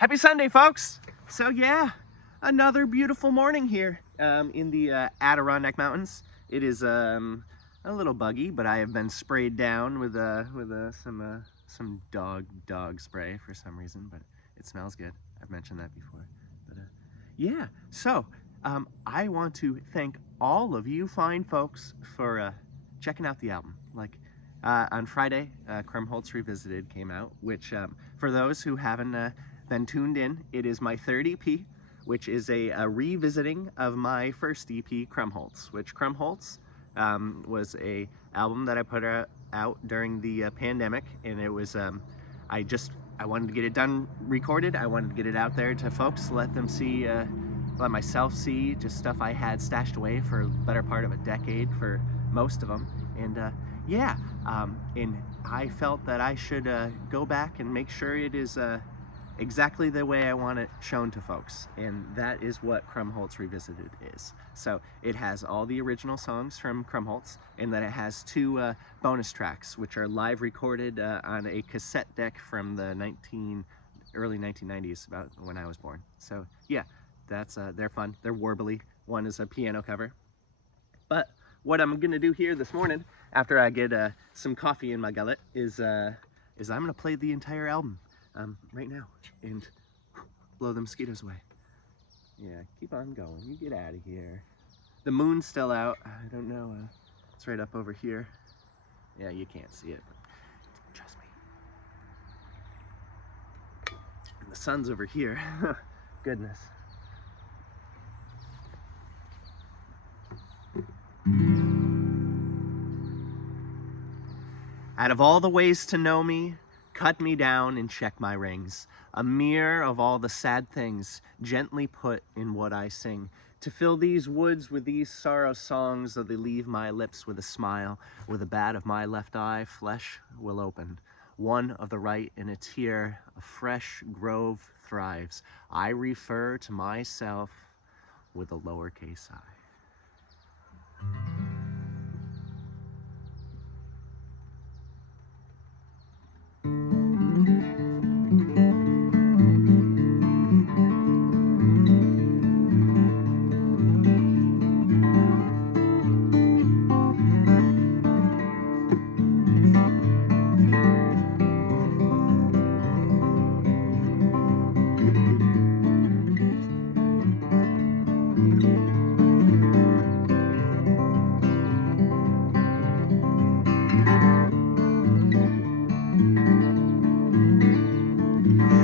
Happy Sunday, folks! So yeah, another beautiful morning here in the Adirondack Mountains. It is a little buggy, but I have been sprayed down with some dog spray for some reason, but it smells good. I've mentioned that before. But yeah, so I want to thank all of you fine folks for checking out the album. Like on Friday, Krumholtz Revisited came out, which for those who haven't been tuned in, it is my third EP, which is a revisiting of my first EP, Krumholtz, which Krumholtz was a album that I put out during the pandemic, and it was I wanted to get it done, recorded. I wanted to get it out there to folks, let them see, let myself see just stuff I had stashed away for the better part of a decade for most of them, and yeah, and I felt that I should go back and make sure it is exactly the way I want it shown to folks, and that is what Krumholtz Revisited is. So it has all the original songs from Krumholtz, and then it has two bonus tracks, which are live recorded on a cassette deck from the early 1990s, about when I was born. So yeah, that's they're fun. They're warbly. One is a piano cover. But what I'm gonna do here this morning, after I get some coffee in my gullet, is I'm gonna play the entire album right now and blow the mosquitoes away. Yeah, keep on going. You get out of here. The moon's still out. I don't know. It's right up over here. Yeah, you can't see it, but trust me. And the sun's over here. Goodness. Out of all the ways to know me, cut me down and check my rings, a mirror of all the sad things gently put in what I sing. To fill these woods with these sorrow songs, though they leave my lips with a smile, with a bat of my left eye, flesh will open. One of the right, and a tear, a fresh grove thrives. I refer to myself with a lowercase I.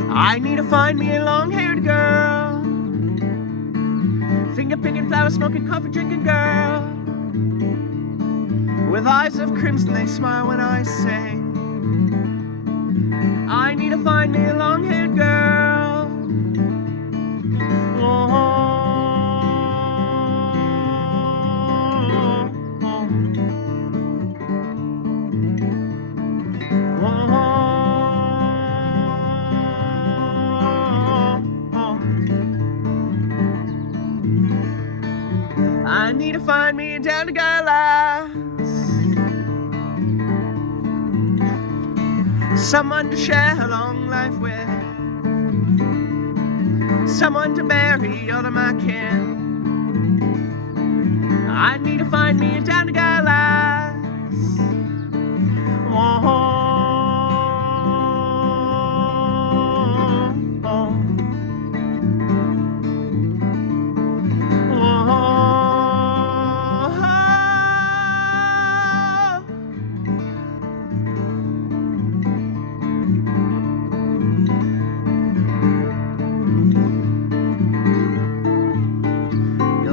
I need to find me a long-haired girl, finger-picking, flower-smoking, coffee-drinking girl, with eyes of crimson, they smile when I sing. I need to find me a long-haired girl. Oh. I need to find me a down-to-guy lass, someone to share a long life with, someone to bury all of my kin. I need to find me a down-to-guy lass. Oh.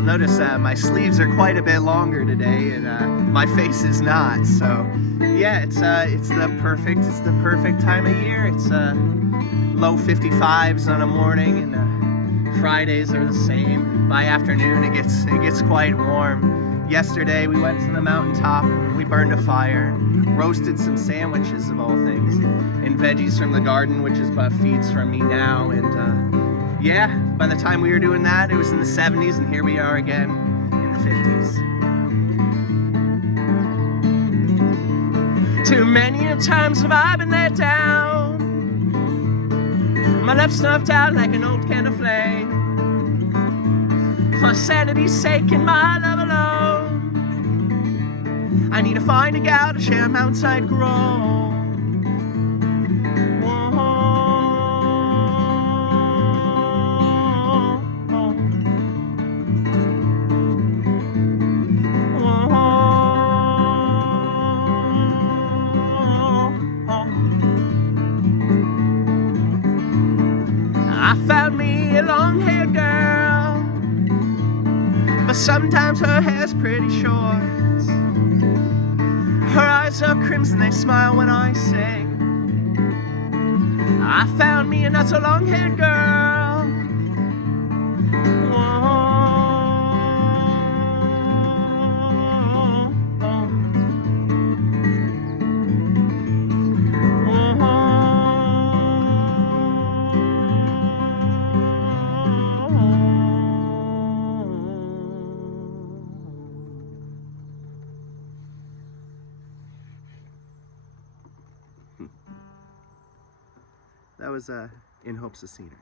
Notice my sleeves are quite a bit longer today, and my face is not. So yeah, it's the perfect time of year. It's low 55s on a morning, and Fridays are the same. By afternoon, it gets quite warm. Yesterday we went to the mountaintop. We burned a fire, roasted some sandwiches of all things, and veggies from the garden, which is what feeds from me now. And yeah, by the time we were doing that, it was in the 70s, and here we are again in the 50s. Too many times have I been let down, My left snuffed out like an old can of flame. For sanity's sake and my love alone, I need to find a gal to share a mountainside grow. I found me a long-haired girl, but sometimes her hair's pretty short. Her eyes are crimson, they smile when I sing. I found me a not so long-haired girl. That was in hopes of scenery.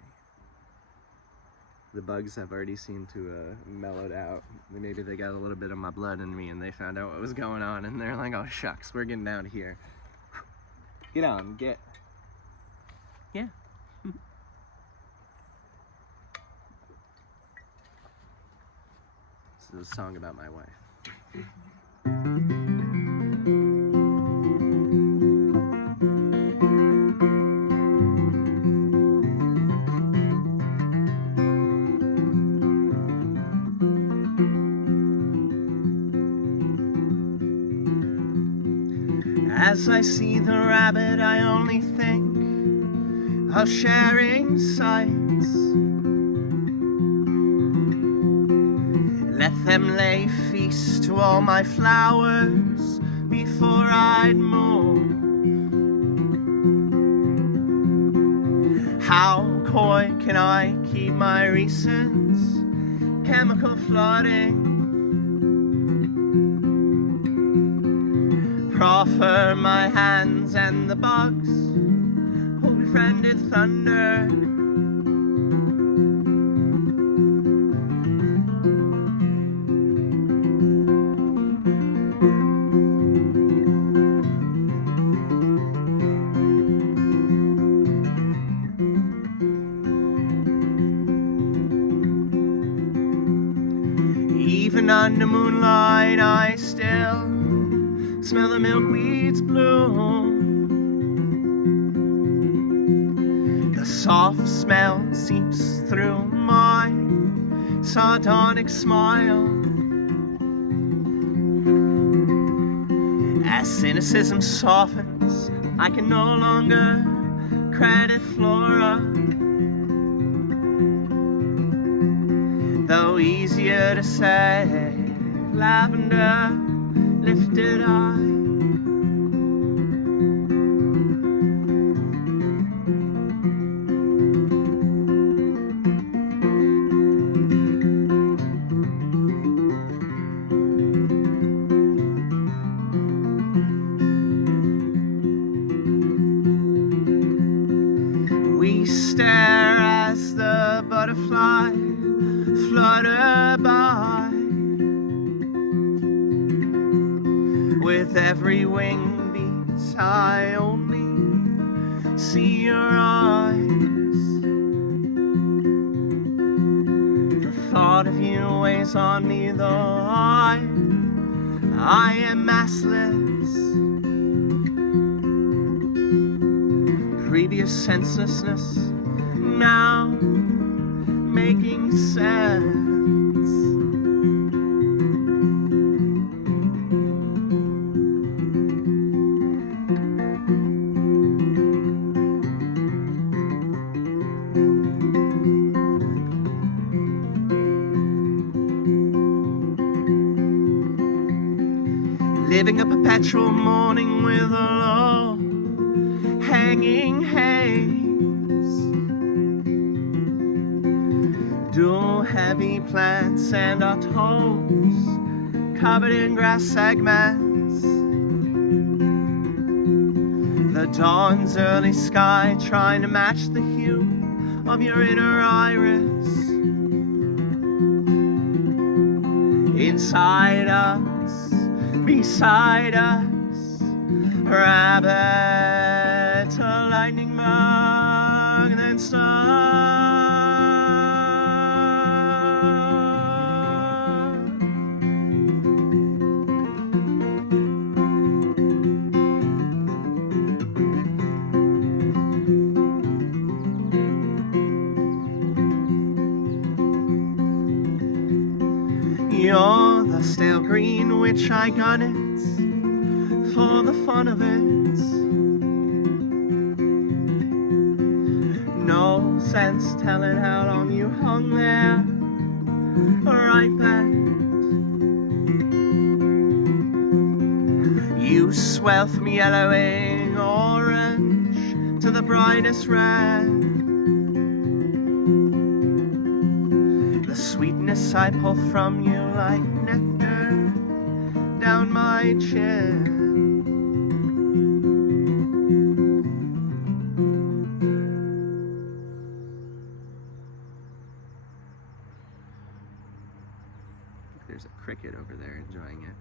The bugs have already seemed to mellowed out. Maybe they got a little bit of my blood in me and they found out what was going on and they're like, oh shucks, we're getting out of here. Get on, get. Yeah. This is a song about my wife. As I see the rabbit, I only think of sharing sights. Let them lay feast to all my flowers before I'd move. How coy can I keep my reasons? Chemical flooding. Proffer my hands and the bugs who befriended thunder. Even under moonlight I still smell the milkweed's bloom. The soft smell seeps through my sardonic smile. As cynicism softens, I can no longer credit flora. Though easier to say, lavender lifted eye. We stare as the butterfly flutter by. With every wing beat, I only see your eyes. The thought of you weighs on me, though I am massless. Previous senselessness now making sense. Living a perpetual morning with a low hanging haze. Dual heavy plants and our toes covered in grass segments. The dawn's early sky trying to match the hue of your inner iris. Inside us, beside us, rabbit, a lightning bug, then sun. You're the stale green which I gun it for the fun of it. No sense telling how long you hung there, right back. You swell from yellowing orange to the brightest red. The sweetness I pull from you like nectar down my chin. There's a cricket over there enjoying it.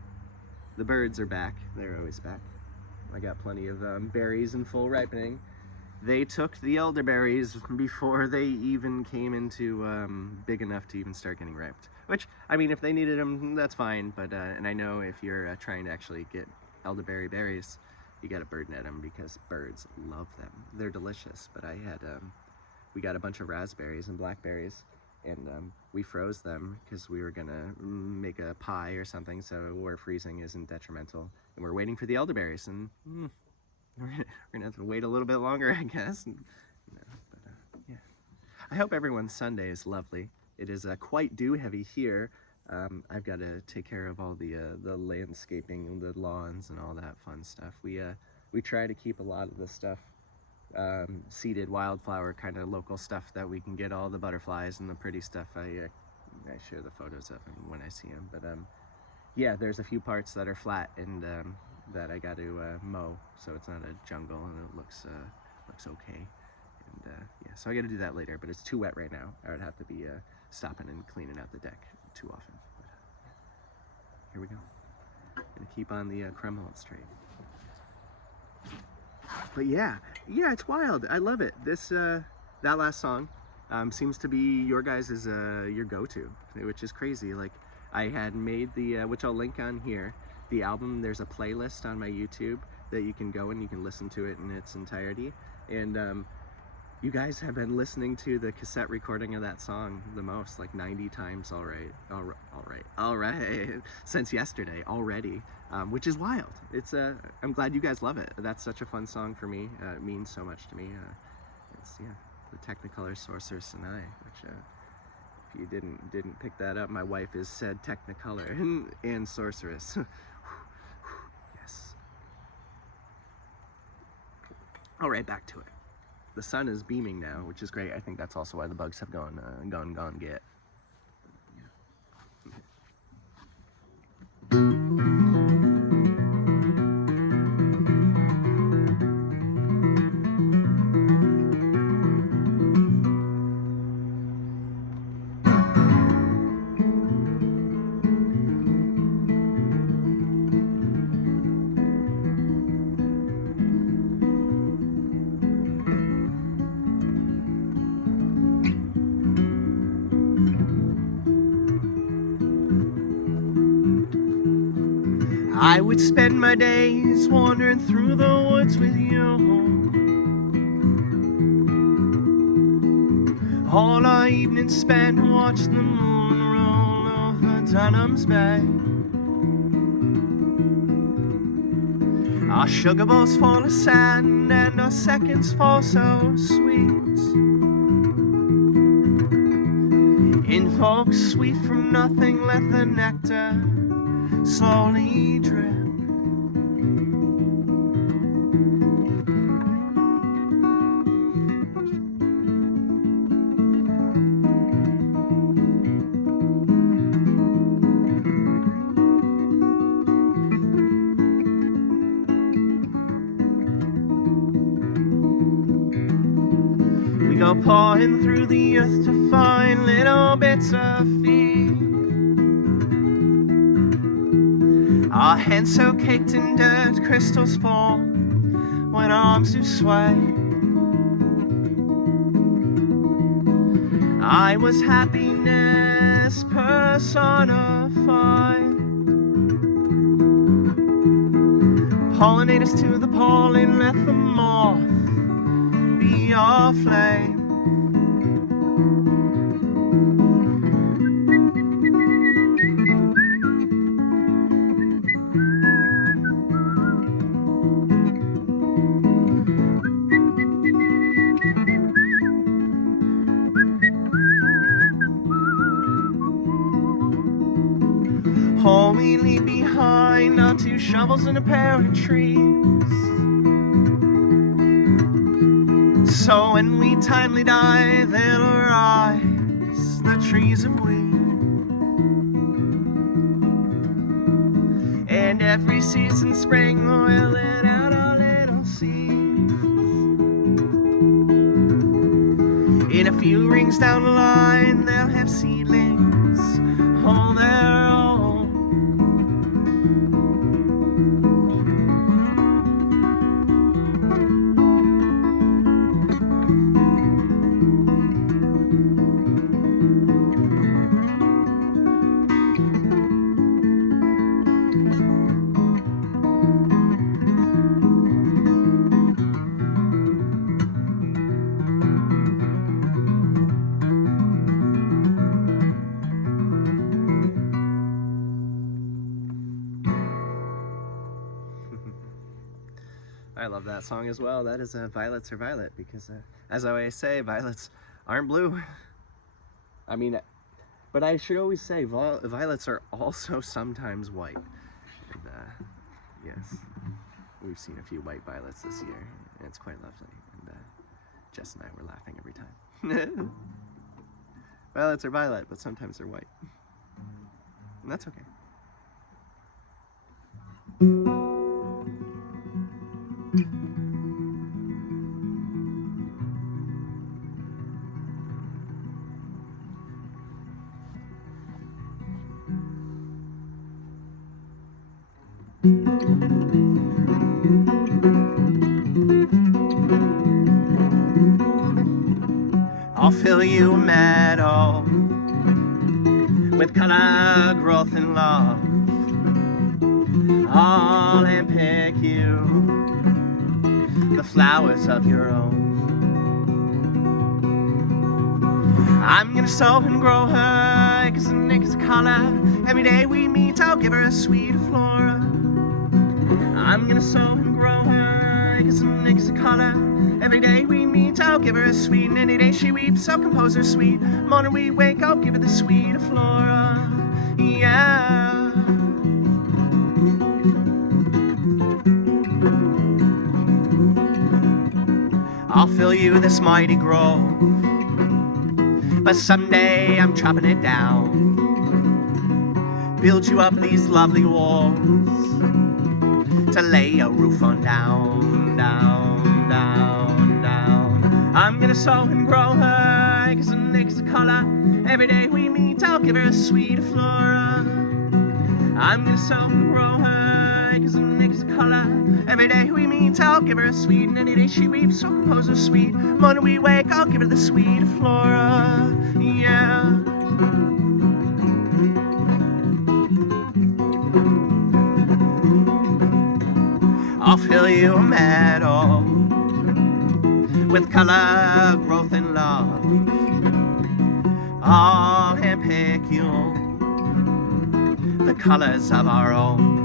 The birds are back. They're always back. I got plenty of berries in full ripening. They took the elderberries before they even came into big enough to even start getting ripe. Which, I mean, if they needed them, that's fine. But and I know if you're trying to actually get elderberry berries, you got to bird net them because birds love them. They're delicious. But I had, we got a bunch of raspberries and blackberries, and we froze them because we were gonna make a pie or something. So where freezing isn't detrimental, and we're waiting for the elderberries and. We're gonna have to wait a little bit longer, I guess. Yeah. I hope everyone's Sunday is lovely. It is quite dew heavy here. I've got to take care of all the landscaping, the lawns, and all that fun stuff. We try to keep a lot of the stuff seeded wildflower, kind of local stuff that we can get all the butterflies and the pretty stuff. I share the photos of them when I see them, but yeah, there's a few parts that are flat and that I got to mow, so it's not a jungle and it looks okay. And yeah, so I got to do that later, but it's too wet right now. I would have to be stopping and cleaning out the deck too often. But yeah. Here we go. Gonna keep on the krumholtz trade. But yeah, it's wild. I love it. This that last song seems to be your guys' your go-to, which is crazy. Like I had made the which I'll link on here. The album, there's a playlist on my YouTube that you can go and you can listen to it in its entirety. And you guys have been listening to the cassette recording of that song the most, like 90 times already, since yesterday already, which is wild. It's I'm glad you guys love it. That's such a fun song for me. It means so much to me. It's the Technicolor Sorceress and I, which if you didn't pick that up, my wife is said Technicolor and Sorceress. Yes. All right, back to it. The sun is beaming now, which is great. I think that's also why the bugs have gone get. I would spend my days wandering through the woods with you. All our evenings spent watching the moon roll over Dunham's Bay. Our sugar bowls fall of sand and our seconds fall so sweet. In folks sweet from nothing, let the nectar slowly drip. We go pawing through the earth to find little bits of feed. Our hands so caked in dirt, crystals fall when arms do sway. I was happiness personified. Pollinators to the pollen, let the moth be our flame. All we leave behind are 2 shovels and a pair of trees. So when we timely die, they'll arise, the trees of wheat. And every season spring we'll let out our little seeds. In a few rings down the line, they'll have seedlings all their own. I love that song as well. That is Violets Are Violet, because as I always say, violets aren't blue. I mean, but I should always say violets are also sometimes white. And yes, we've seen a few white violets this year, and it's quite lovely. And Jess and I were laughing every time. Violets are violet, but sometimes they're white. And that's okay. I'll fill you a meadow with color, growth, and love. I'll handpick you the flowers of your own. I'm gonna sow and grow her acres and acres of color. Every day we meet, I'll give her a sweet flora. I'm gonna sow and grow her acres and acres of color. Every day we meet, I'll give her a sweet, and any day she weeps, I'll compose her sweet. Morning we wake, I'll give her the sweet flora. Yeah. I'll fill you this mighty grove, but someday I'm chopping it down. Build you up these lovely walls to lay a roof on down, down, down, down. I'm gonna sow and grow her acres and acres of color. Every day we meet, I'll give her a sweet flora. I'm gonna sow and grow her acres and acres of color. Every day we meet, I'll give her a sweet, and any day she weeps, I'll compose her sweet. Morning we wake, I'll give her the sweet flora. Yeah. I'll fill you a meadow with color, growth, and love. I'll handpick you the colors of our own.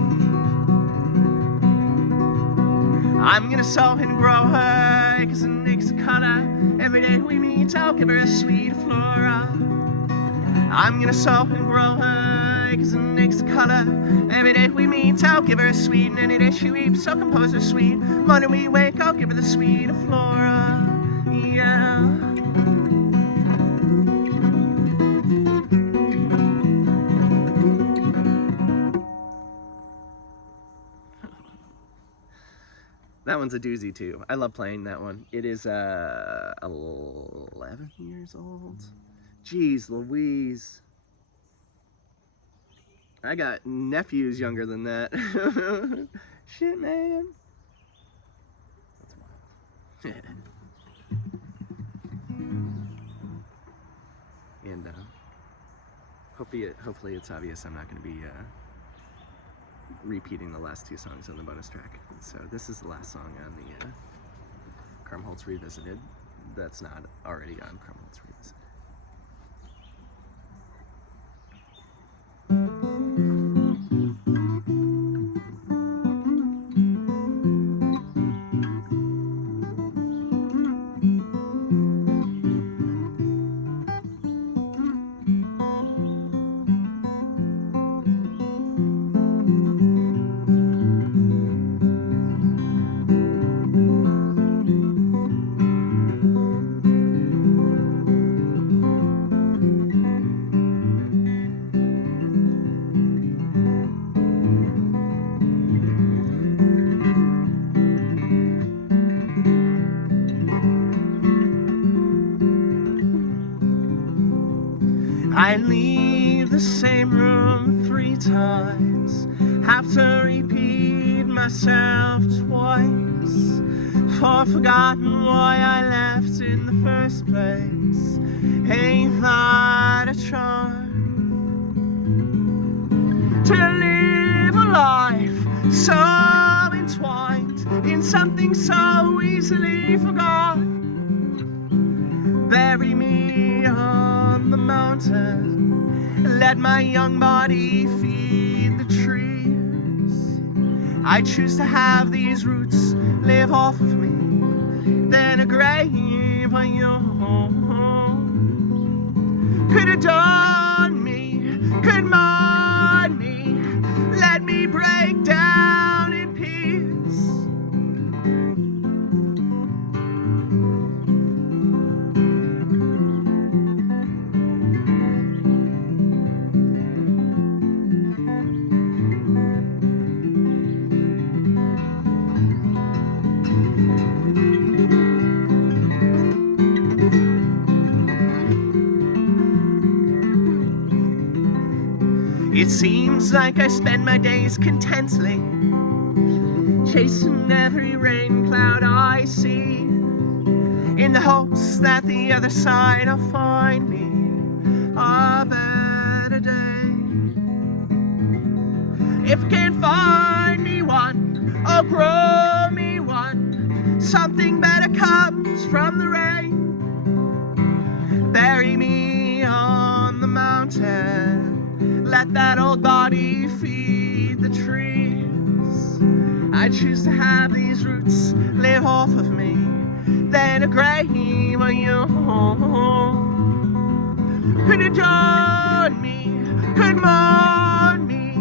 I'm gonna sow and grow her acres and acres of color. Every day we meet, I'll give her a sweet flora. I'm gonna sow and grow her acres and acres of color. Every day we meet, I'll give her a sweet, and any day she weeps, I'll compose her sweet. Morning we wake, I'll give her the sweet flora. Yeah. That one's a doozy too. I love playing that one. It is 11 years old. Jeez Louise. I got nephews younger than that. Shit, man. That's wild. And hopefully it's obvious I'm not going to be repeating the last two songs on the bonus track. So this is the last song on the Krumholtz Revisited. That's not already on Krumholtz Revisited. I leave the same room 3 times, have to repeat myself twice, for forgotten why I left in the first place. Ain't that a charm? To live a life so entwined in something so easily forgotten. Bury me on the mountain, let my young body feed the trees. I choose to have these roots live off of me, then a grave on your home could adorn me, could mourn me, let me break down in peace. It seems like I spend my days contently, chasing every rain cloud I see, in the hopes that the other side will find me a better day. If I can't find me one, oh grow me one, something better comes from the rain. Bury me on the mountain, let that old body feed the trees. I choose to have these roots live off of me, then a grave on your home could adorn me, could mourn me,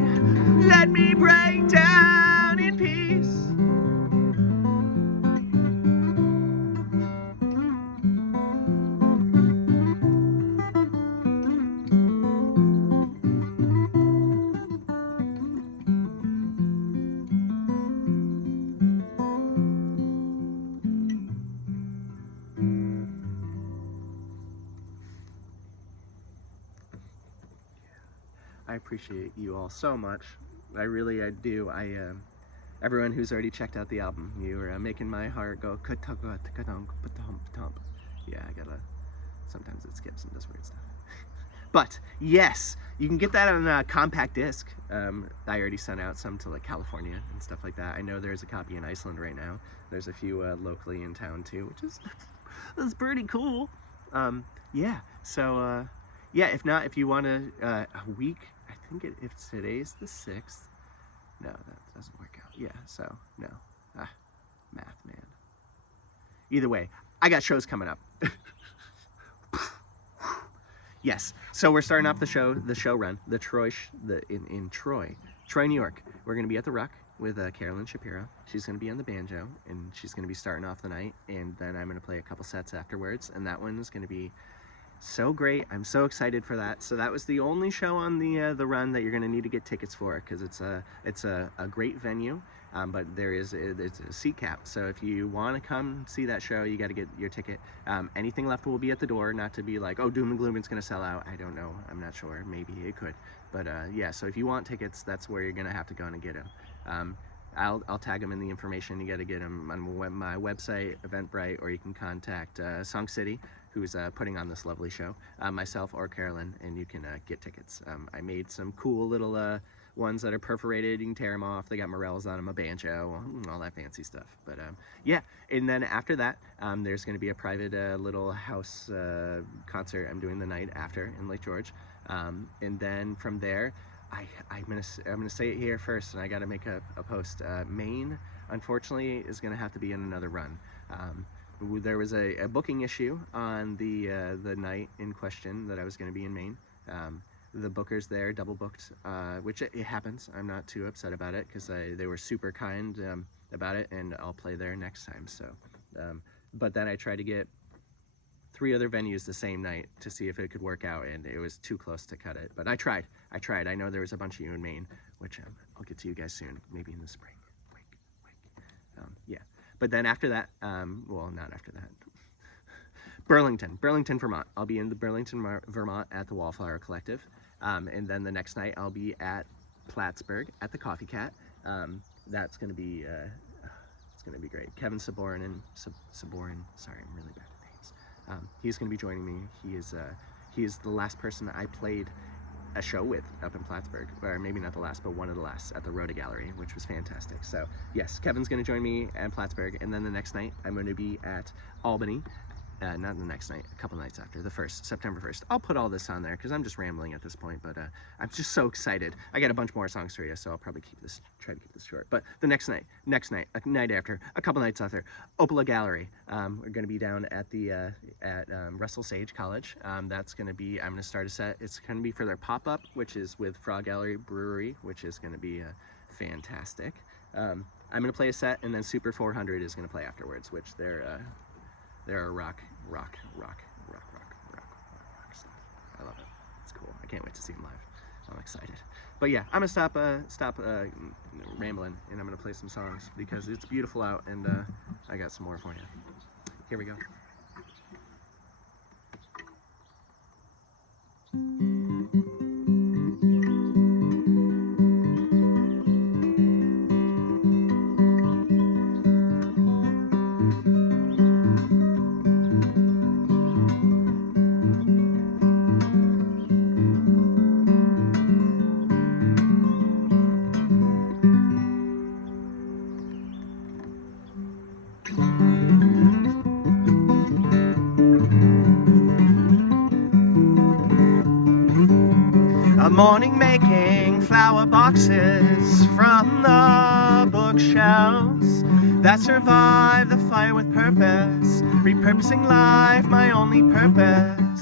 let me break down in peace. I appreciate you all so much. I do. Everyone who's already checked out the album, you are making my heart go ka-tunk-ka-tunk-pa-tump-tump. Yeah, sometimes it skips and does weird stuff. But yes, you can get that on a compact disc. I already sent out some to like California and stuff like that. I know there's a copy in Iceland right now. There's a few locally in town too, which is that's pretty cool. Yeah, so yeah, if not, if you want a week, I think if today's the 6th, no, that doesn't work out. Yeah, so no, math, man. Either way, I got shows coming up. Yes, so we're starting off the show run, in Troy, New York. We're gonna be at the Ruck with Carolyn Shapiro. She's gonna be on the banjo, and she's gonna be starting off the night, and then I'm gonna play a couple sets afterwards, and that one is gonna be so great. I'm so excited for that. So that was the only show on the run that you're gonna need to get tickets for, because it's a great venue. but it's a seat cap. So if you want to come see that show, you got to get your ticket. Anything left will be at the door, not to be like, oh, doom and gloom, it's going to sell out. I don't know. I'm not sure. Maybe it could. But yeah, so if you want tickets, that's where you're going to have to go and get them. I'll tag them in the information. You got to get them on my website, Eventbrite, or you can contact Song City, who's putting on this lovely show, myself or Carolyn, and you can get tickets. I made some cool little ones that are perforated. You can tear them off. They got morels on them, a banjo, all that fancy stuff. But yeah, and then after that, there's going to be a private little house concert I'm doing the night after in Lake George, and then from there, I'm gonna say it here first, and I got to make a post. Maine, unfortunately, is gonna have to be in another run. There was a booking issue on the night in question that I was going to be in Maine. The bookers there double booked, which it happens. I'm not too upset about it because they were super kind about it, and I'll play there next time. So, but then I tried to get 3 other venues the same night to see if it could work out, and it was too close to cut it. But I tried. I know there was a bunch of you in Maine, which I'll get to you guys soon, maybe in the spring. Yeah. But then after that, well, not after that. Burlington, Vermont. I'll be in the Burlington, Vermont at the Wallflower Collective. And then the next night I'll be at Plattsburgh at the Coffee Cat. That's going to be, it's going to be great. Kevin Sabourin and Sabourin, sorry, I'm really bad at names. He's going to be joining me. He is the last person I played a show with up in Plattsburgh, or maybe not the last, but one of the last, at the Rhoda Gallery, which was fantastic. So yes, Kevin's going to join me at Plattsburgh, and then the next night I'm going to be at Albany. Not the next night, a couple nights after, the 1st, September 1st. I'll put all this on there because I'm just rambling at this point, but I'm just so excited. I got a bunch more songs for you, so I'll probably try to keep this short. But the next night, a night after, a couple nights after, Opalka Gallery. We're going to be down at the Russell Sage College. That's going to be, I'm going to start a set. It's going to be for their pop-up, which is with Frog Gallery Brewery, which is going to be fantastic. I'm going to play a set, and then Super 400 is going to play afterwards, which they're a rock stuff. I love it. It's cool. I can't wait to see them live. I'm excited. But yeah, I'm gonna stop rambling, and I'm gonna play some songs because it's beautiful out, and I got some more for you. Here we go. A morning making flower boxes from the bookshelves that survive the fire with purpose, repurposing life, my only purpose.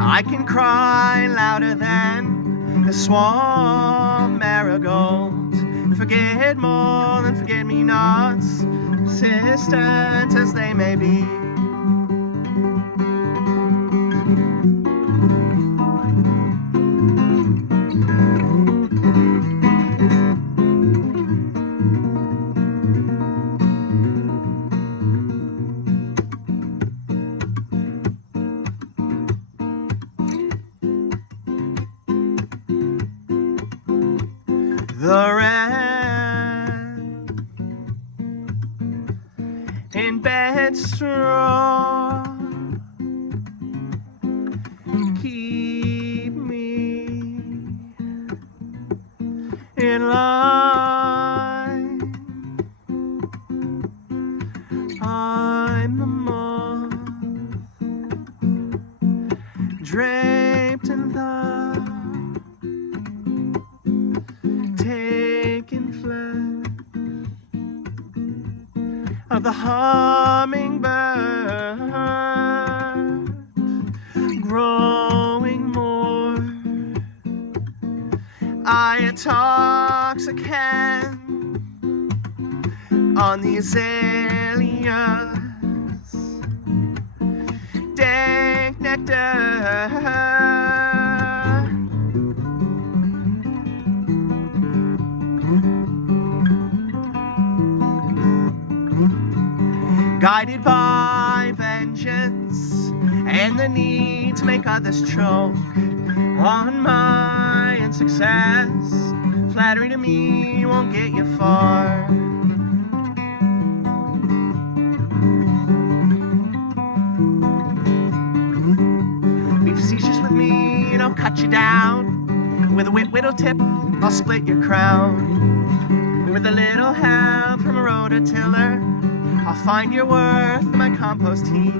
I can cry louder than a swarm marigold, forget more than forget-me-nots, persistent as they may be. The red in bed straw keep me in line. I'm the moth draped in the taken flesh of the hummingbird, growing more I intoxicate on these aliens, dank like nectar. Guided by vengeance and the need to make others choke on my success, flattery to me won't get you far. Be facetious with me and I'll cut you down. With a whittle tip, I'll split your crown. With a little help from a rototiller, I'll find your worth in my compost heap.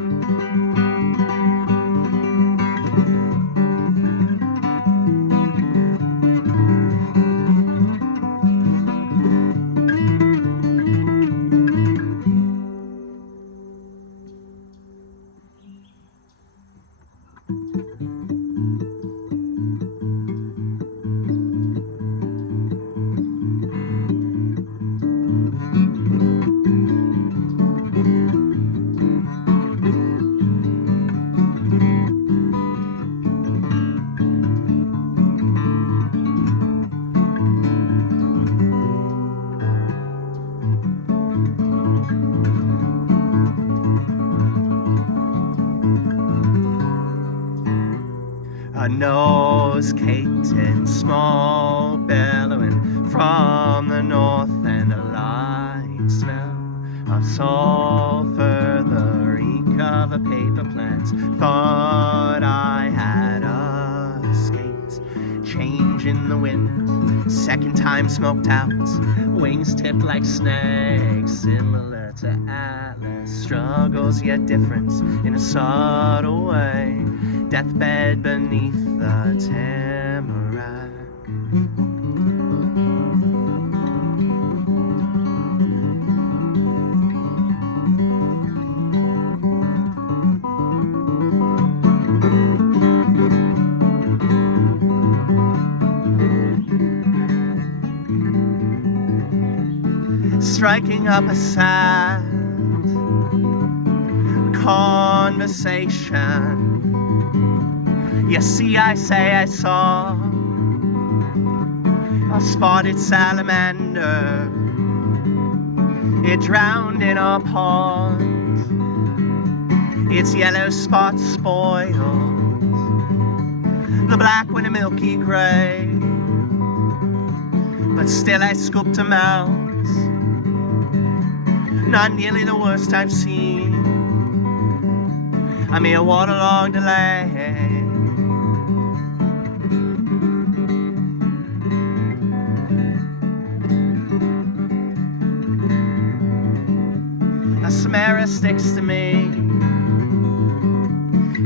A nose caked in small bellowing from the north, and a light smell of sulfur, the reek of a paper plant. Thought I had escaped. Change in the wind, second time smoked out, wings tipped like snakes, similar to Atlas. Struggles yet different in a subtle way. Deathbed beneath the tamarack. Striking up a sad conversation. You see, I say I saw a spotted salamander. It drowned in a pond, its yellow spots spoiled, the black one a milky gray. But still I scooped him out, not nearly the worst I've seen. a mere waterlogged delay. A Samara sticks to me,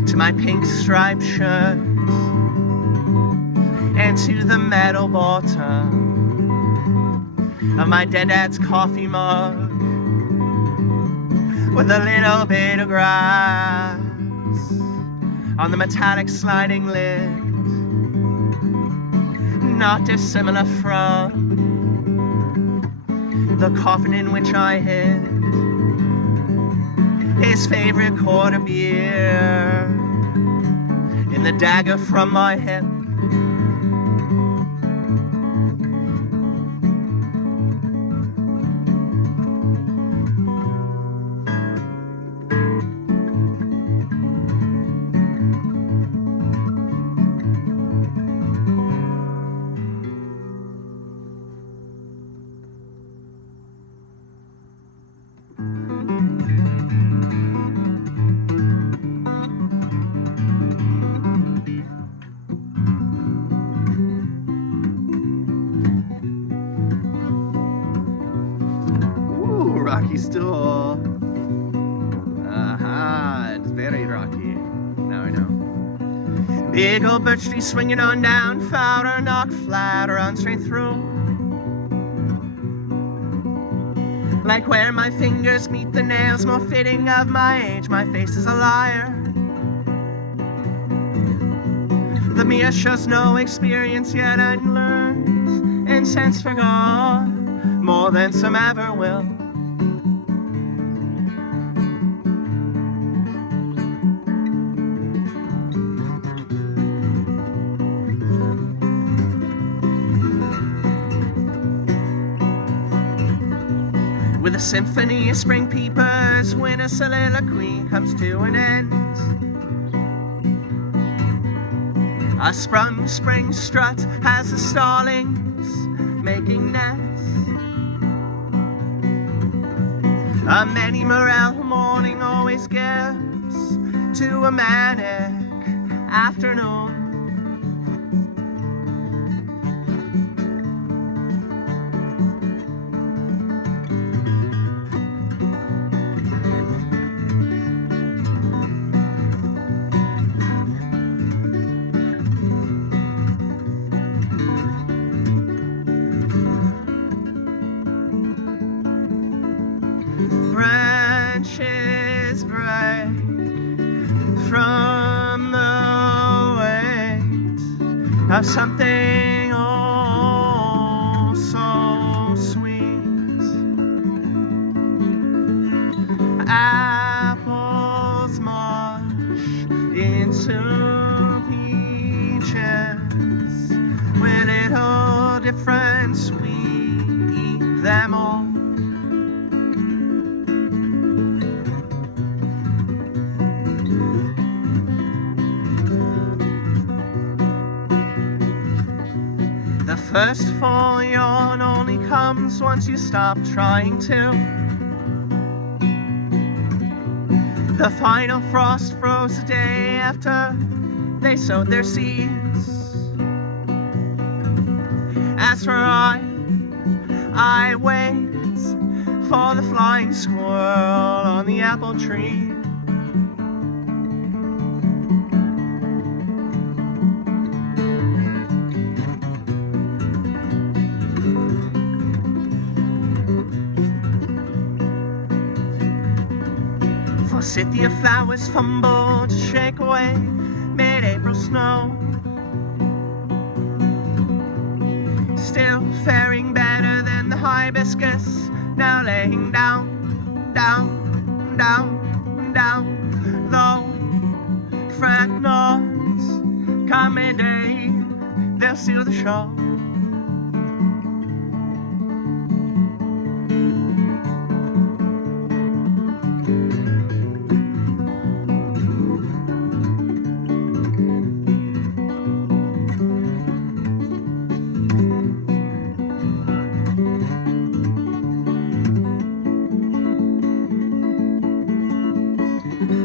to my pink striped shirt, and to the metal bottom of my dead dad's coffee mug, with a little bit of grass on the metallic sliding lid, not dissimilar from the coffin in which I hid his favorite quarter beer in the dagger from my hip. Rocky stool. Aha, it's very rocky. Now I know. Big old birch tree swinging on down, fowler knock flat, run straight through. Like where my fingers meet the nails, more fitting of my age, my face is a liar. The mirror shows no experience yet unlearned, and sense forgot more than some ever will. with a symphony of spring peepers when a soliloquy comes to an end. A sprung spring strut has the starlings making nests. A many morel morning always gives to a manic afternoon. Branches break from the weight of something oh so sweet. Apples mush into peaches with little difference, we eat them all. The first full yawn only comes once you stop trying to. The final frost froze the day after they sowed their seeds. As for I wait for the flying squirrel on the apple tree. Forsythia flowers fumble to shake away mid-April snow. Still faring better than the hibiscus, now laying down, down, down, down. Though frank nods come midday, they'll seal the show.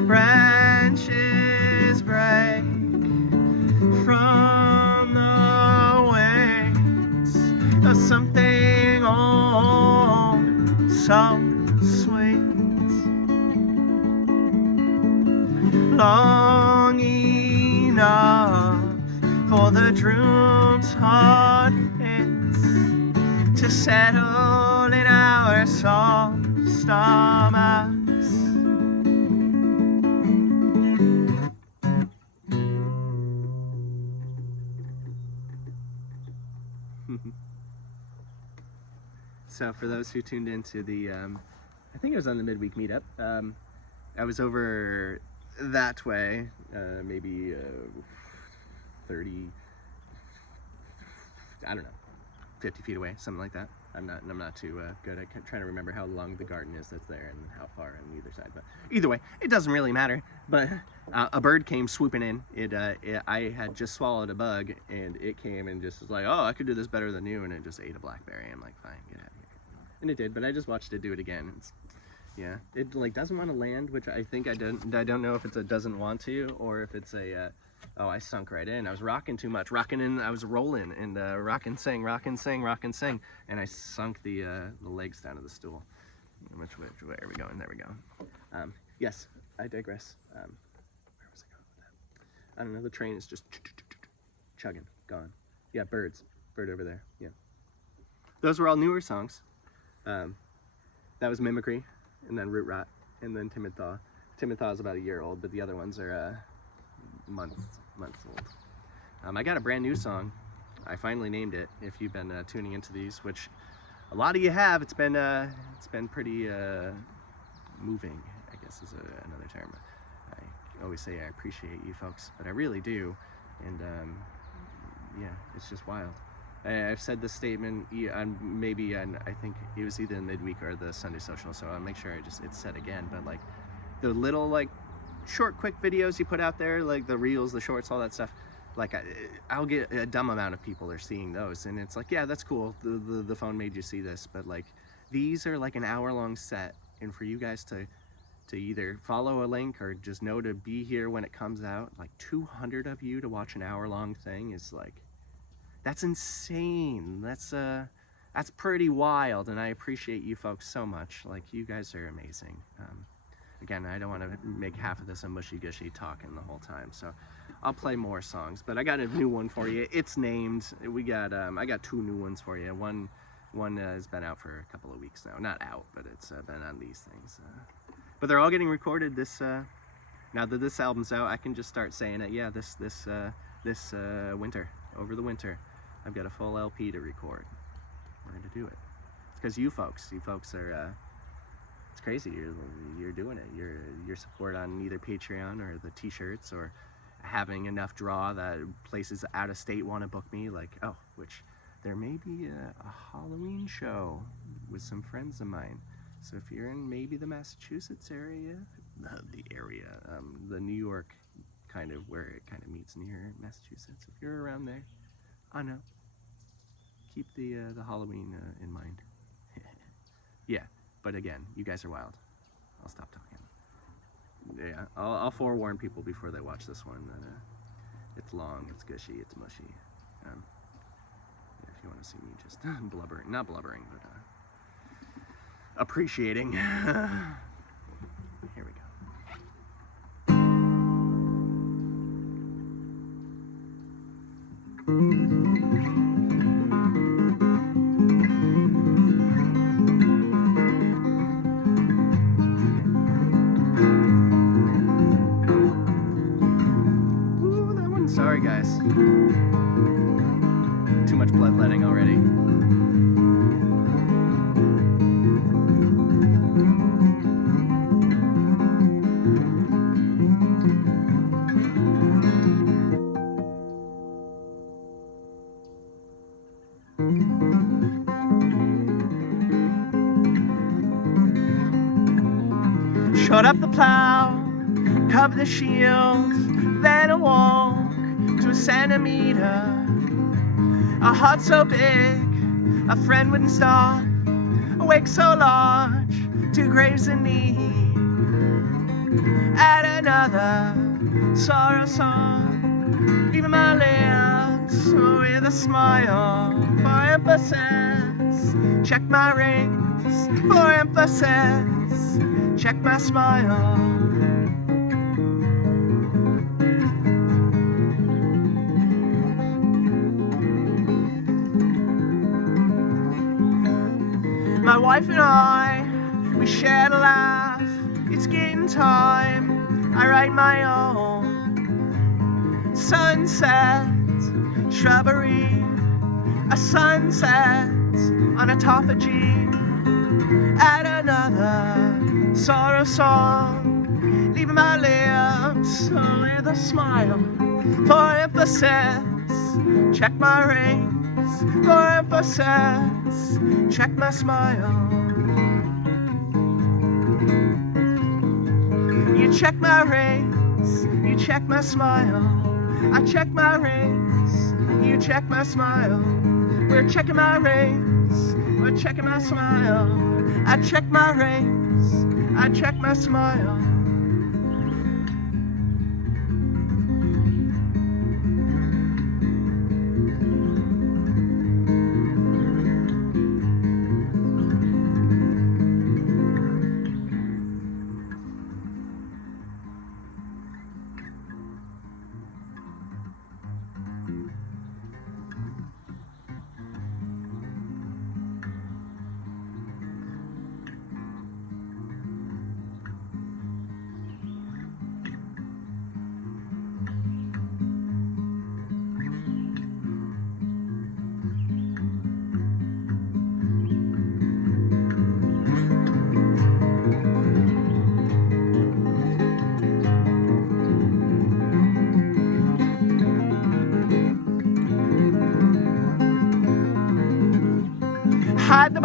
Branches break from the wings of something oh so sweet. Long enough for the droop's hard hits to settle in our soft stomachs. So for those who tuned into the, I think it was on the midweek meetup, I was over that way, maybe 30, I don't know, 50 feet away, something like that. I'm not too good at trying to remember how long the garden is that's there and how far on either side. But either way, it doesn't really matter. But a bird came swooping in. I had just swallowed a bug, and it came and just was like, "Oh, I could do this better than you," and it just ate a blackberry. I'm like, "Fine, get out of here." And it did. But I just watched it do it again. Yeah, it like doesn't want to land, which I think I don't know if it's a doesn't want to or if it's a oh, I sunk right in. I was rocking too much, rocking in. I was rolling and rock and sing, and I sunk the legs down to the stool. Which way are we going? There we go. Yes, I digress. Where was I going with that? I don't know. The train is just chugging, gone. Yeah, bird over there. Yeah, those were all newer songs. That was Mimicry, and then Root Rot, and then Timid Thaw. Timid Thaw is about a year old, but the other ones are months old. I got a brand new song. I finally named it. If you've been tuning into these, which a lot of you have, it's been pretty moving, I guess is another term. I always say I appreciate you folks, but I really do, and yeah, it's just wild. I've said this statement maybe on, I think it was either in midweek or the Sunday social, so I'll make sure it's said again. But like the little like short quick videos you put out there, like the reels, the shorts, all that stuff, like I'll get a dumb amount of people are seeing those, and it's like, yeah, that's cool, the phone made you see this, but like these are like an hour-long set, and for you guys to either follow a link or just know to be here when it comes out, like 200 of you to watch an hour-long thing is like, that's insane. That's pretty wild, and I appreciate you folks so much. Like, you guys are amazing. Again, I don't want to make half of this a mushy-gushy talking the whole time, so I'll play more songs. But I got a new one for you. It's named. We got I got 2 new ones for you. One has been out for a couple of weeks now. Not out, but it's been on these things. But they're all getting recorded this. Now that this album's out, I can just start saying it. Yeah, this winter, over the winter, I've got a full LP to record. We're gonna do it. It's because you folks are. It's crazy. You're doing it. Your support on either Patreon or the T-shirts, or having enough draw that places out of state want to book me. Like, oh, which there may be a Halloween show with some friends of mine. So if you're in maybe the Massachusetts area, the New York kind of where it kind of meets near Massachusetts. If you're around there, I know. Keep the Halloween in mind. Yeah, but again, you guys are wild. I'll stop talking. Yeah, I'll forewarn people before they watch this one. It's long, it's gushy, it's mushy. Yeah, if you want to see me just blubbering, not blubbering, but appreciating. Here we go. Sorry guys, too much bloodletting already. Shut up the plow, cover the shield, then a walk to a centimeter. A heart so big, a friend wouldn't stop. A wake so large, 2 graves in need. Add another sorrow song, leaving my lips with a smile for emphasis. Check my rings for emphasis. Check my smile. My wife and I, we shared a laugh. It's getting time, I write my own. Sunset, shrubbery, a sunset on autophagy. Add another sorrow song, leaving my lips with a smile for emphasis. Check my rings for emphasis. Check my smile. You check my rings, you check my smile. I check my rings, you check my smile. We're checking my rings, we're checking my smile. I check my rings, I check my smile.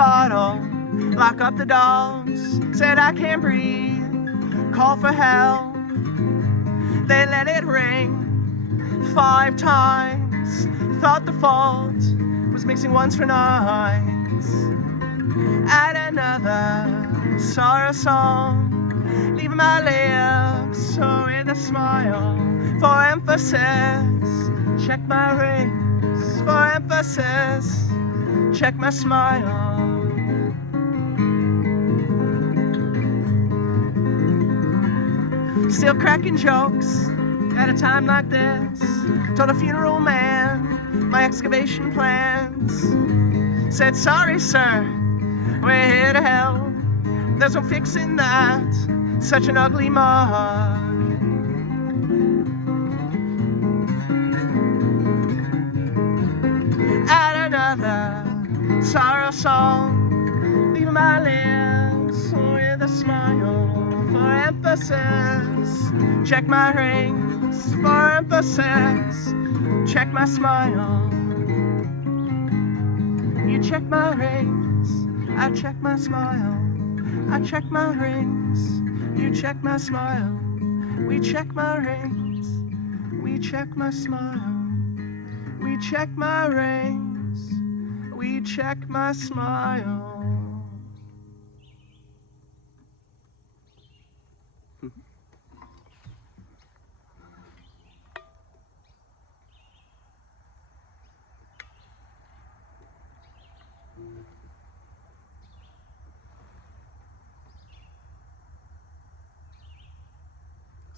bottle, lock up the dogs, said I can't breathe, call for help. They let it ring 5 times, thought the fault was mixing ones for nines. Add another sorrow song, leaving my lips with a smile. For emphasis, check my rings. For emphasis, check my smile. Still cracking jokes at a time like this. Told a funeral man my excavation plans. Said, sorry sir, we're here to help. There's no fixing that, such an ugly mug. Add another sorrow song, leaving my lips with a smile. For emphasis, check my rings. For emphasis, check my smile. You check my rings, I check my smile. I check my rings, you check my smile. We check my rings, we check my smile. We check my rings, we check my smile.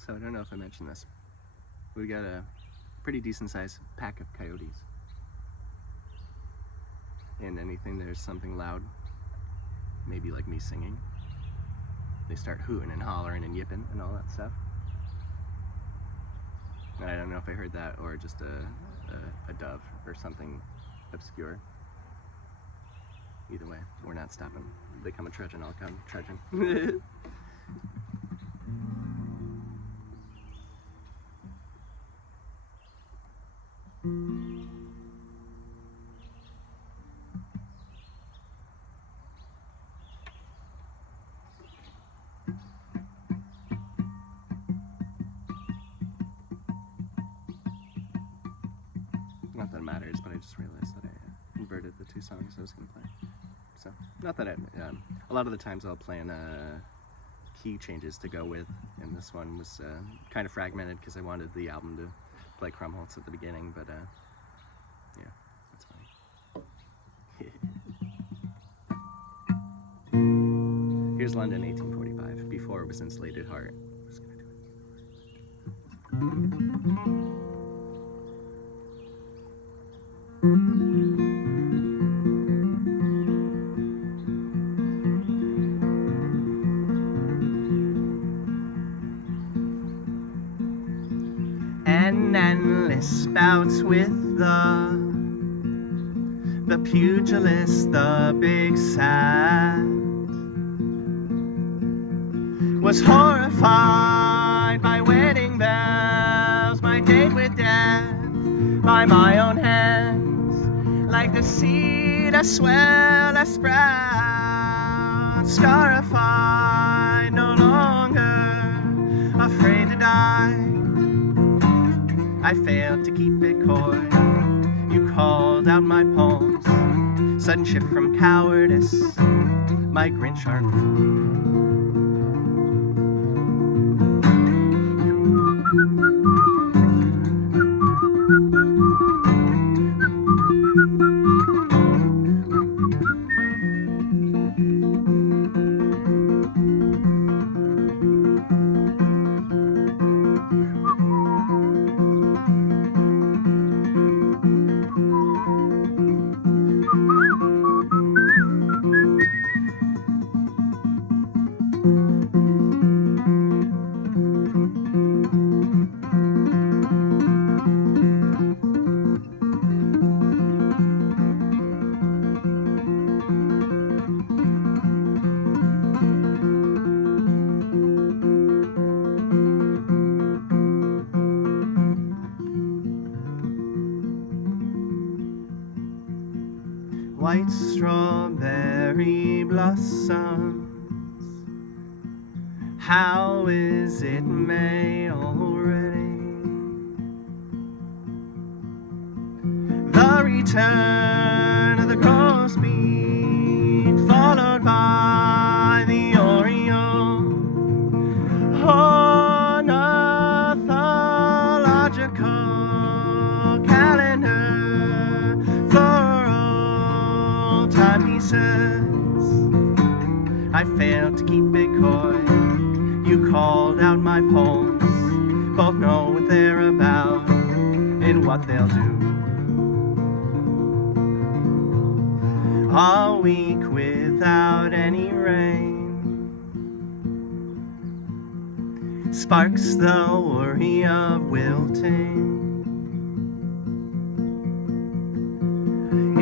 So I don't know if I mentioned this. We got a pretty decent sized pack of coyotes. And anything there's something loud, maybe like me singing, they start hooting and hollering and yipping and all that stuff. And I don't know if I heard that or just a dove or something obscure. Either way, we're not stopping. They come a trudging, I'll come trudging. Not that it matters, but I just realized that I inverted the 2 songs I was going to play. So, not that a lot of the times I'll plan key changes to go with, and this one was kind of fragmented because I wanted the album to play krumholtz at the beginning, but yeah, that's funny. Here's London 1845, before it was Insulated Heart. I'm just gonna do it. And endless bouts with the pugilist, the big sad, was horrified by wedding bells, my date with death, by my own hands, like the seed I swell, I sprout, scarified, no longer afraid to die. I failed to keep it coy. You called out my poems. Sudden shift from cowardice. My grin sharp. White strawberry cherry blossoms. How is it May already? The return of the grosbeak, followed by the oriole. Ornithological calendar for all time, he says. I failed to keep it coy. You called out my poems, both know what they're about and what they'll do. A week without any rain sparks the worry of wilting.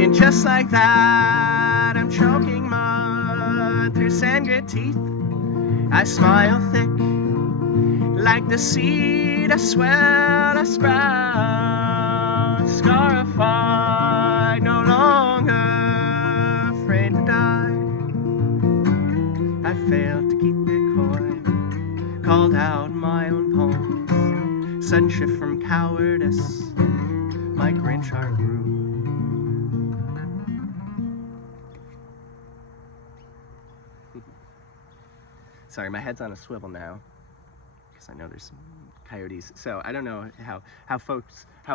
And just like that, I'm choking mud through sand-grit teeth. I smile thick like the seed I swell, I sprout, scarified, no longer afraid to die. I failed to keep it coy, called out my own poems, sudden shift from cowardice, my Grinch heart grew. Sorry, my head's on a swivel now, because I know there's some coyotes. So I don't know how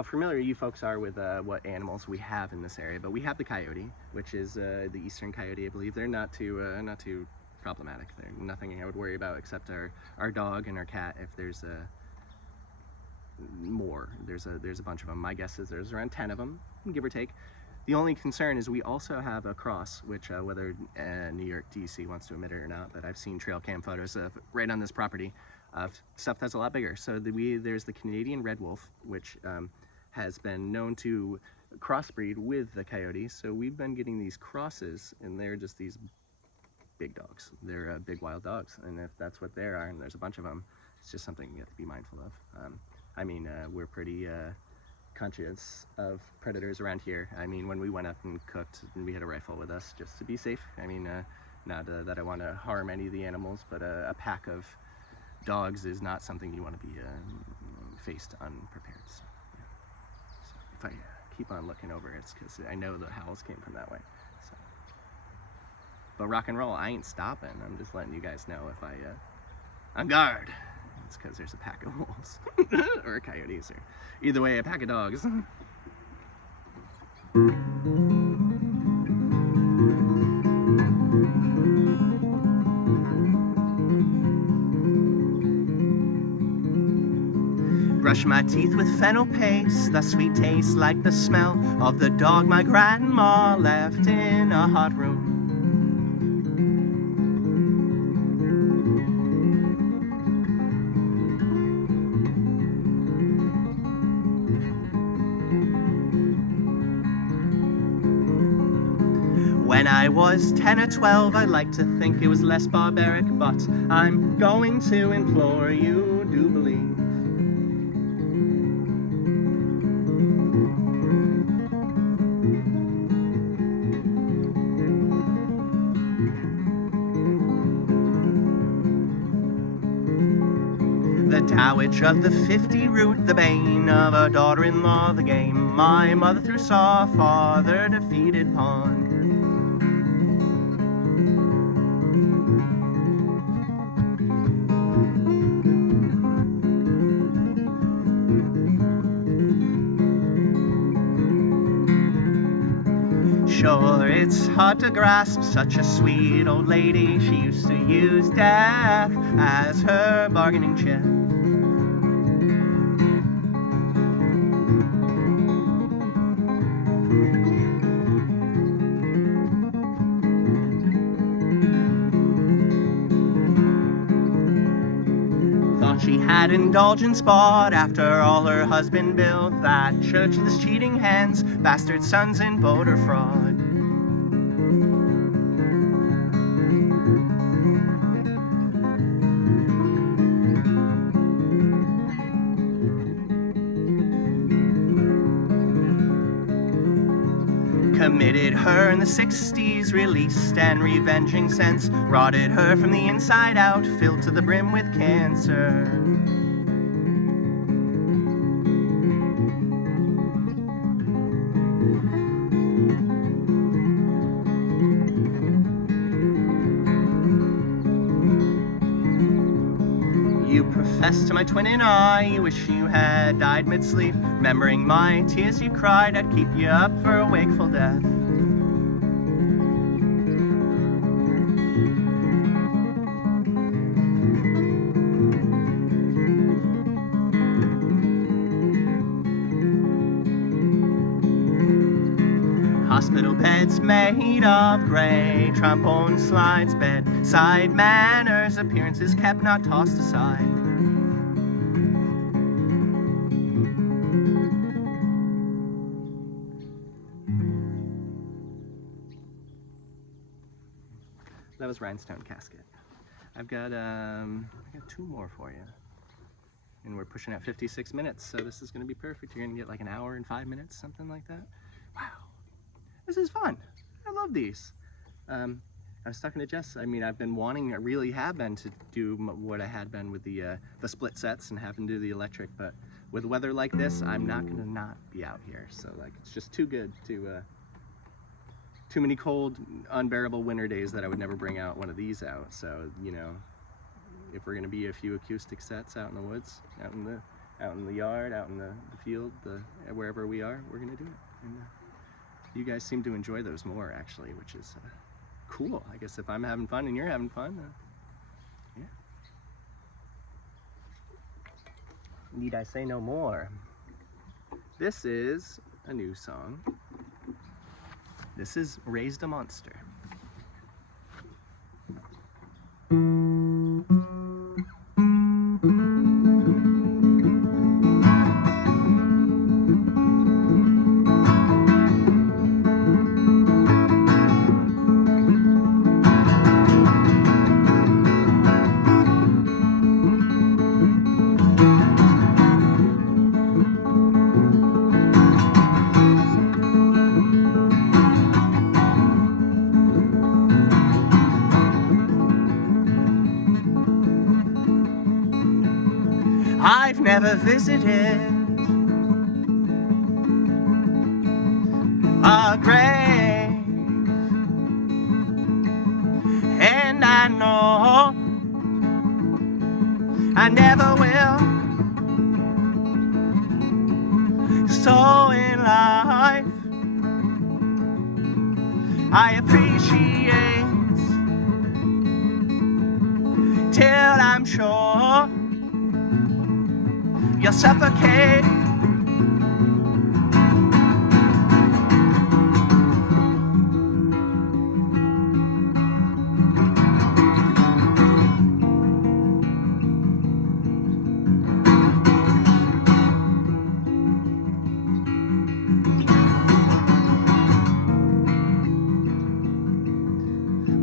familiar you folks are with what animals we have in this area, but we have the coyote, which is the eastern coyote, I believe. They're not too problematic. They're nothing I would worry about except our dog and our cat. If there's more, there's a bunch of them. My guess is there's around 10 of them, give or take. The only concern is we also have a cross, which whether New York DC wants to admit it or not, but I've seen trail cam photos of right on this property of stuff that's a lot bigger. So there's the Canadian red wolf, which has been known to crossbreed with the coyote. So we've been getting these crosses, and they're just these big dogs. They're big wild dogs, and if that's what they are, and there's a bunch of them, it's just something you have to be mindful of. I mean, we're pretty conscious of predators around here. I mean, when we went up and cooked, and we had a rifle with us just to be safe. I mean, not that I want to harm any of the animals, but a pack of dogs is not something you want to be faced unprepared. So, yeah. So if I keep on looking over, it's because I know the howls came from that way. So. But rock and roll, I ain't stopping. I'm just letting you guys know if on guard. It's because there's a pack of wolves or coyotes, or either way, a pack of dogs. Brush my teeth with fennel paste, the sweet taste like the smell of the dog my grandma left in a hot room. When I was 10 or 12, I'd like to think it was less barbaric, but I'm going to implore you, do believe. The dowage of the 50 root, the bane of a daughter-in-law, the game my mother through saw, father defeated pawn. Sure, it's hard to grasp such a sweet old lady. She used to use death as her bargaining chip. Thought she had indulgence bought after all her husband built that churchless cheating hens, bastard sons and voter fraud. Committed her in the 60s, released and revenging sense, rotted her from the inside out, filled to the brim with cancer. You profess to my twin and I, you wish you had died mid-sleep. Remembering my tears you cried, I'd keep you up for a wakeful death. Hospital beds made of gray, trombone slides, bedside manners, appearances kept, not tossed aside. That was Rhinestone Casket. I've got 2 more for you. And we're pushing at 56 minutes, so this is gonna be perfect. You're gonna get like an hour and 5 minutes, something like that. Wow. This is fun. I love these. I was talking to Jess. I mean, I've been wanting, I really have been, to do what I had been with the split sets and having to do the electric, but with weather like this, I'm not gonna not be out here. So like, it's just too good to, too many cold, unbearable winter days that I would never bring out one of these out. So, you know, if we're gonna be a few acoustic sets out in the woods, out in the yard, out in the field, wherever we are, we're gonna do it. And, you guys seem to enjoy those more, actually, which is cool. I guess if I'm having fun and you're having fun, yeah. Need I say no more? This is a new song. This is Raised a Monster. I've never visited a grave, and I know I never will. So in life, I appreciate till I'm sure you'll suffocate.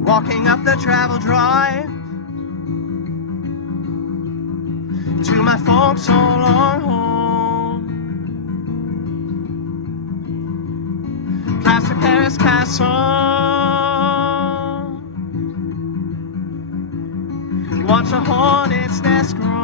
Walking up the travel drive to my folks all on home. Plaster Paris Castle, watch a hornet's nest grow.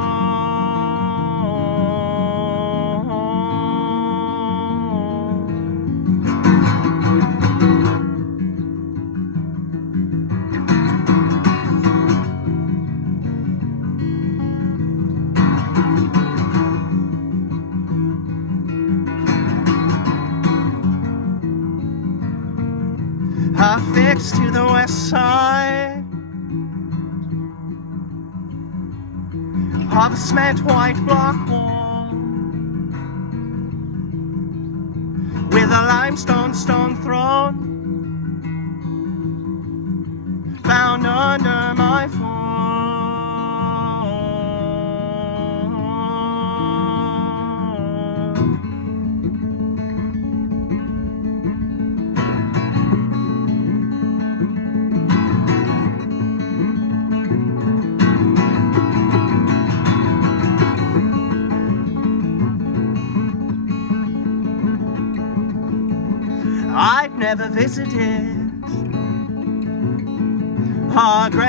Affixed to the west side of a cement white block wall, with a limestone stone throne found under my fall. I've never visited our grave,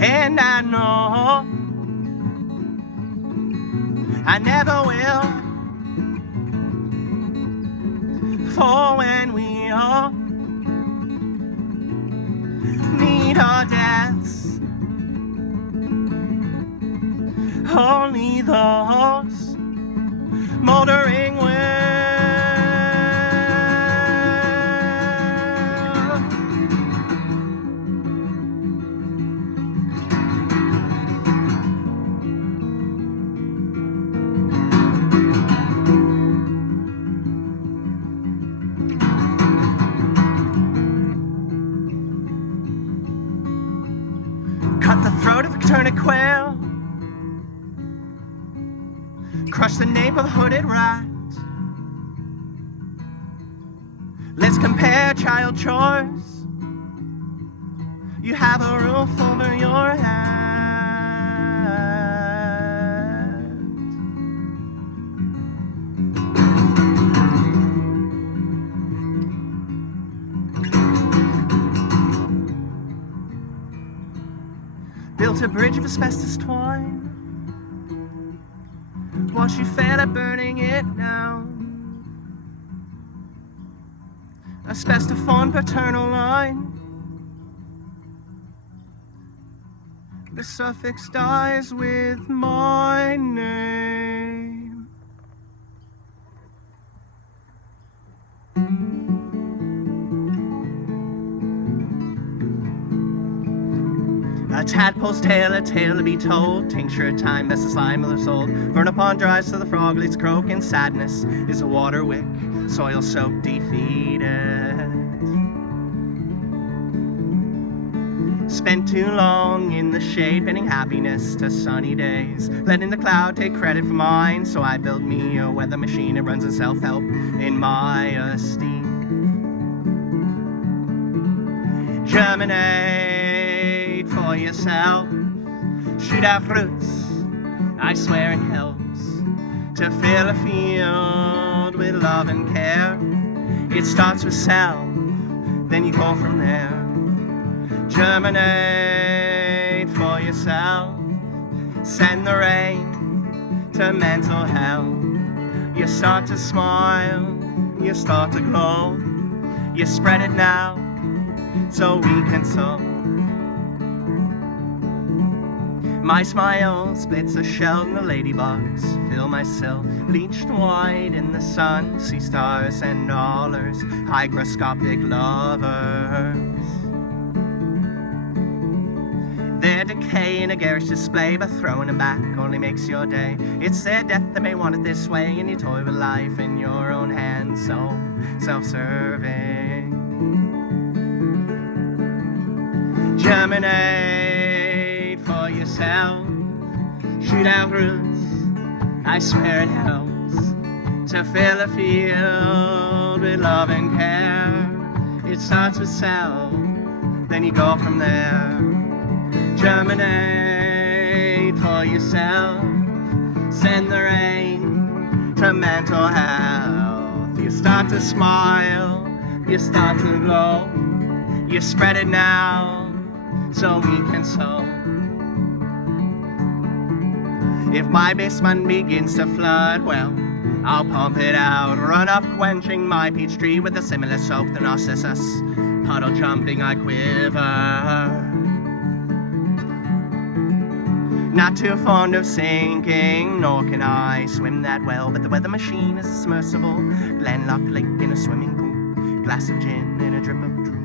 and I know I never will, for when we all meet our deaths, only those motoring will. Cut the throat of a turnip quail, crush the nape of a hooded rat. Let's compare child chores. You have a roof over your head. Built a bridge of asbestos twine, watch you fail at burning it down. Asbestophone paternal line, the suffix dies with my name. A tadpole's tale, a tale to be told. Tincture of time, best of slime of the soul. Burn upon dries so the froglets croak, and sadness is a water wick, soil soaked, defeated. Spent too long in the shade, bending happiness to sunny days. Letting the cloud take credit for mine, so I build me a weather machine that runs in self-help in my esteem. Germinate for yourself, shoot out roots, I swear it helps to fill a field with love and care. It starts with self, then you go from there. Germinate for yourself, send the rain to mental health. You start to smile, you start to glow, you spread it now so we can sow. My smile splits a shell in the ladybugs, fill my sill, bleached white in the sun, sea stars and dollars, hygroscopic lovers. Their decay in a garish display, but throwing them back only makes your day. It's their death that may want it this way, and you toy with life in your own hands, so self-serving. Germinate for yourself, shoot out roots, I swear it helps to fill a field with love and care. It starts with self, then you go from there. Germinate for yourself, send the rain to mental health. You start to smile, you start to glow, you spread it now so we can sow. If my basement begins to flood, well, I'll pump it out, run up quenching my peach tree with a similar soak to Narcissus. Puddle jumping I quiver, not too fond of sinking, nor can I swim that well, but the weather machine is a submersible, landlocked lake in a swimming pool, glass of gin and a drip of drool.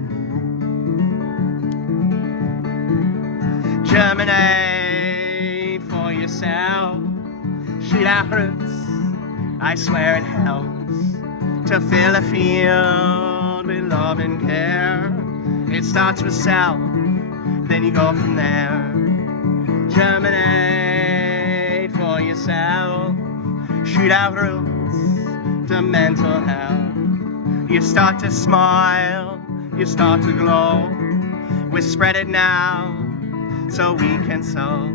Germinate for yourself, shoot out roots, I swear it helps to fill a field with love and care. It starts with self, then you go from there. Germinate for yourself, shoot out roots to mental health. You start to smile, you start to glow, we spread it now so we can sow,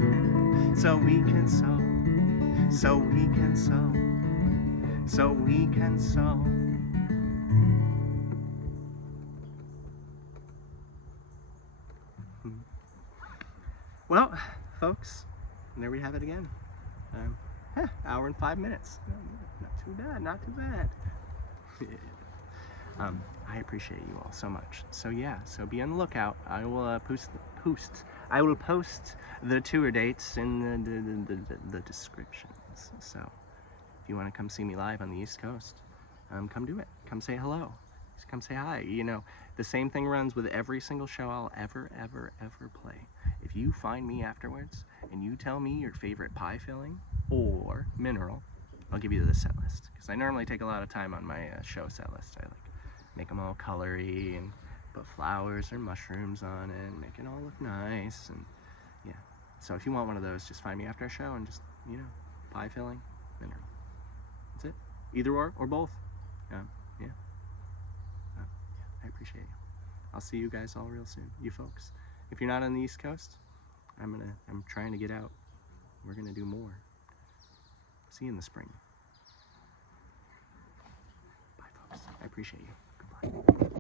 so we can sow, so we can sow, so we can sow. Well, folks, there we have it again. Hour and 5 minutes. Not too bad, not too bad. I appreciate you all so much. So yeah, so be on the lookout. I will I will post the tour dates in the descriptions. So if you want to come see me live on the East Coast, come do it. Come say hello. Come say hi. You know, the same thing runs with every single show I'll ever play. If you find me afterwards and you tell me your favorite pie filling or mineral, I'll give you the set list. Because I normally take a lot of time on my show set list. I like make them all colory and put flowers or mushrooms on it and make it all look nice. And yeah, so if you want one of those, just find me after a show and just, you know, pie filling, mineral. That's it. Either or both. Yeah. I appreciate you. I'll see you guys all real soon, you folks. If you're not on the East Coast, I'm trying to get out. We're gonna do more. See you in the spring. Bye, folks. I appreciate you.